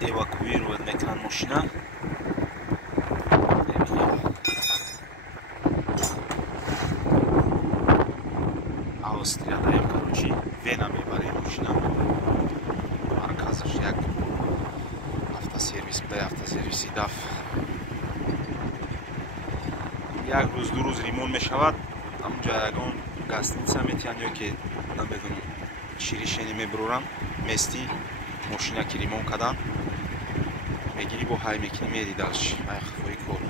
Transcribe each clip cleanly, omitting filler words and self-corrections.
эвакуировать мекунад мошина. Австрия даем, короче, Вена мебарем мошина. Марказаш як автосервис Б, автосервиси даф. Як рӯз ду рӯз ремонт мешавад, ҳамунҷо ягон гостиница метиҳанд ёки намедонам чӣ решение мебуроранд, мести мошина ки ремонт кардан мегирӣ бо ҳай мекунӣ мери далш айхои кор.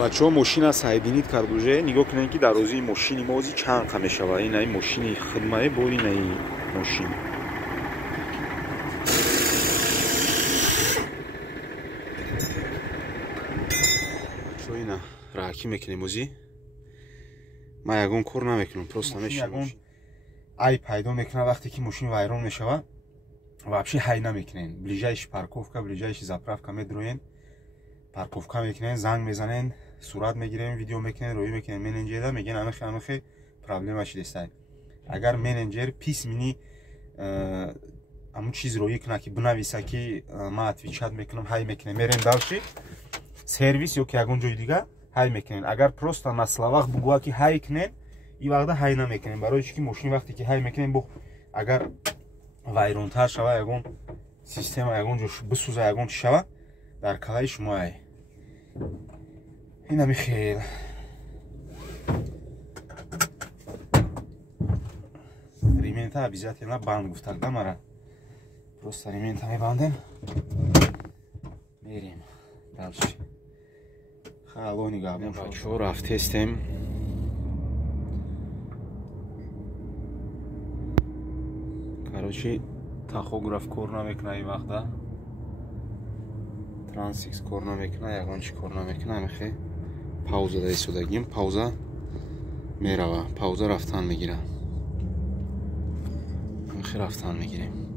бачаҳо мошина сайбинид кардуже нигоҳ кунед ки дарозии мошини мози чанд қа мешавад. ин мошини хидмае бо ин мошин бачаҳо ина раҳакӣ мекунем мози ман ягон кор намекунам просто мешавам ай пайдо мекунам вақте ки мошин вайрон мешавад вообще ҳай намекунен ближайши парковка ближайши заправка медроен парковка мекунен занг мезанен сурат мегирем видео мекунен роӣ мекунен менеҷерда мегӯян анохе проблема шидестай агар менеҷер пис мини ҳамун чиз роӣ кунад ки бинависа ки ман отвечат мекунам ҳай мекунем мерем далши сервис ё ки ягон ҷои дига ҳай мекунен агар просто на словах бугӯя ки ҳай кунен и вақта ҳай намекунем барои чӣ ки мошин вақте ки ҳай мекунем бо агар вайронтар шава ягон система ягон ҷо бисӯза ягон чӣ шава дар калаи шумо ай ина михел ремента обязательно банд гуфтагда мара просто ремента мебандем мерем далши халони габон бачаҳо рафтестем короче тахограф кор намекуна ин вақта трансикс кор намекуна ягон чӣ кор намекуна амихе пауза да истодагим пауза мерава пауза рафтан мегира амихе рафтан мегирем